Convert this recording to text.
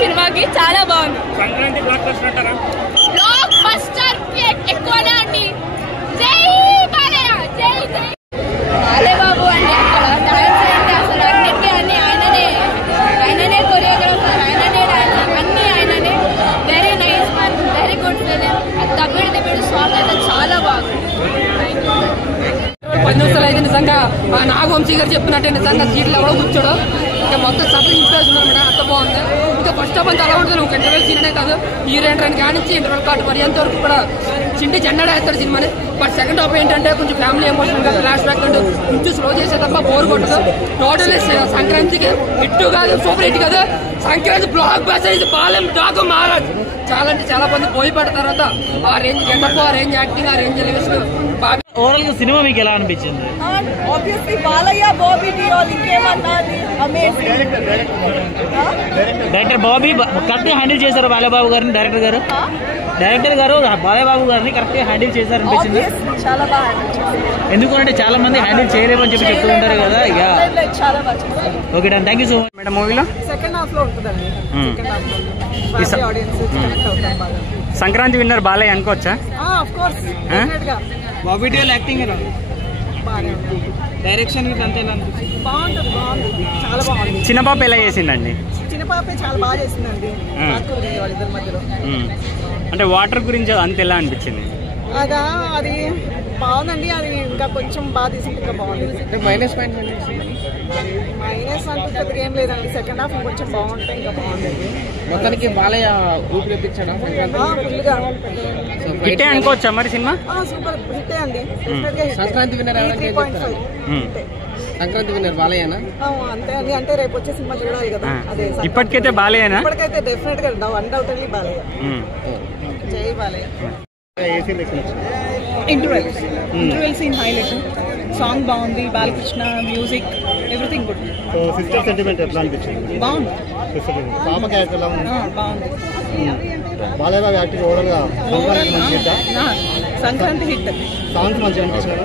సినిమాకి చాలా బాగుంది. సంక్రాంతి బ్లాక్ బస్టర్ అంటారా? బ్లాక్ బస్టర్ ఎక్కువనే అండి. జై బాలయ్య, జై జై బాలయ్య బాబు అండి. అక్కడ డాన్స్ అంటే అసలు అన్నిటికీ అన్ని ఆయననే కొరియోగ్రాఫర్, ఆయననే డాన్స్, అన్ని ఆయననే. Very nice man, very good film. తప్పిడి సాంగ్ అయితే చాలా బాగుంది. 10 నిమిషాలు అయితే నిజంగా నాగవంశీ గారు చెప్పినట్టే నిజంగా సీట్లు ఎవరో కూర్చోడు. ఇంకా మొత్తం సభలు ఇన్స్పిరేషన్ మేడం, అంత బాగుంది. ఇంకా ఫస్ట్ ఆఫ్ అంతా అలా ఉంటుంది. నువ్వు ఇంటర్వెల్ సీనే కాదు, ఈ రెండు కానించి ఇంటర్వెల్ కార్డు పర్యంత వరకు కూడా చింటి జెండా వేస్తాడు సినిమాని. బట్ సెకండ్ హాఫ్ ఏంటంటే కొంచెం ఫ్యామిలీ ఎమోషనల్ గా ఫ్లాష్ బ్యాక్ అంటూ కొంచెం స్లో చేసే తప్ప బోర్ కొట్టదు. టోటల్ సంక్రాంతికి హిట్ కాదు, సూపర్ హిట్ కాదు. సంక్రాంతి బ్లాక్ బస్టర్ ఇది బాలెం డాకు మహారాజ్. చాలా అంటే చాలా మంది పోయిపడిన తర్వాత ఆ రేంజ్ గెటప్, ఆ రేంజ్ యాక్టింగ్, ఆ రేంజ్ ఎలివేషన్ బాగా. ఓవరాల్ గా సినిమా మీకు ఎలా అనిపించింది? ఆబ్వియస్లీ బాలయ్య, బాబీ డియోల్, ఇంకేమన్నారు అమేజింగ్. డైరెక్టర్ బాబీ కరెక్ట్ గా హ్యాండిల్ చేశారు బాలయ్య బాబు గారిని. డైరెక్టర్ గారు బాలయ్య బాబు గారిని కరెక్ట్ గా హ్యాండిల్ చేశారు అనిపించింది. చాలా బాగా. ఎందుకంటే చాలా మంది హ్యాండిల్ చేయలేమని చెప్పి చెప్తూ ఉంటారు కదా. ఇక చాలా బాగా. Okay done, thank you so much madam. మూవీలో సెకండ్ హాఫ్ లో ఉంటుందండి. సెకండ్ హాఫ్ లో ఆడియన్స్ కనెక్ట్ అవుతాం బాగా. సంక్రాంతి విన్నర్ బాలయ్య అనుకోవచ్చా? ఆఫ్ కోర్స్ డెఫినెట్ గా. బాబీ డియోల్ యాక్టింగ్ ఎలా ఉంది? బాగానే ఉంది. డైరెక్షన్ అంతా ఎలా అనిపించింది? బాగుంది, చాలా బాగుంది. చిన్న పాప ఎలా చేసిందండి? చిన్న పాపే చాలా బాగా చేసిందండి. వాళ్ళిద్దరి మధ్యలో అంటే వాటర్ గురించి అంత ఎలా అనిపించింది? అది బాగుందండి. అది ఇంకా కొంచెం బాగా తీసుకుంటే ఇంకా బాగుంది. మైనస్ పాయింట్ మైనస్ అంటూ పెద్దగా ఏం లేదండి. సెకండ్ హాఫ్ కొంచెం బాగుంటాయి, ఇంకా బాగుంటుంది. మొత్తానికి బాలయ్య ఊపిరి తెప్పించాడా? ఫుల్గా హిట్టే అనుకోవచ్చా మరి సినిమా? సూపర్ హిట్టే అండి. సంక్రాంతి విన్నర్ 3.5. సంక్రాంతి విన్నర్ బాలయ్యనా? అంతే అండి. అంటే రేపు వచ్చే సినిమా చూడాలి కదా. అదే ఇప్పటికైతే బాలయ్యనా? ఇప్పటికైతే డెఫినెట్ గా అన్డౌటెడ్లీ బాలయ్య. జై Balayya. Interval scene highlight. Song బాగుంది, Balakrishna music, everything good. Sister sentiment ఎట్లా అనిపించింది? బాగుంది. పాప క్యారెక్టర్ ఎలా ఉంది? బాగుంది. బాలయ్య బాబు యాక్టింగ్ ఓవరాల్ గా సంక్రాంతి మంచి హిట్. సంక్రాంతి హిట్. సాంగ్స్ మంచిగా అనిపించారు.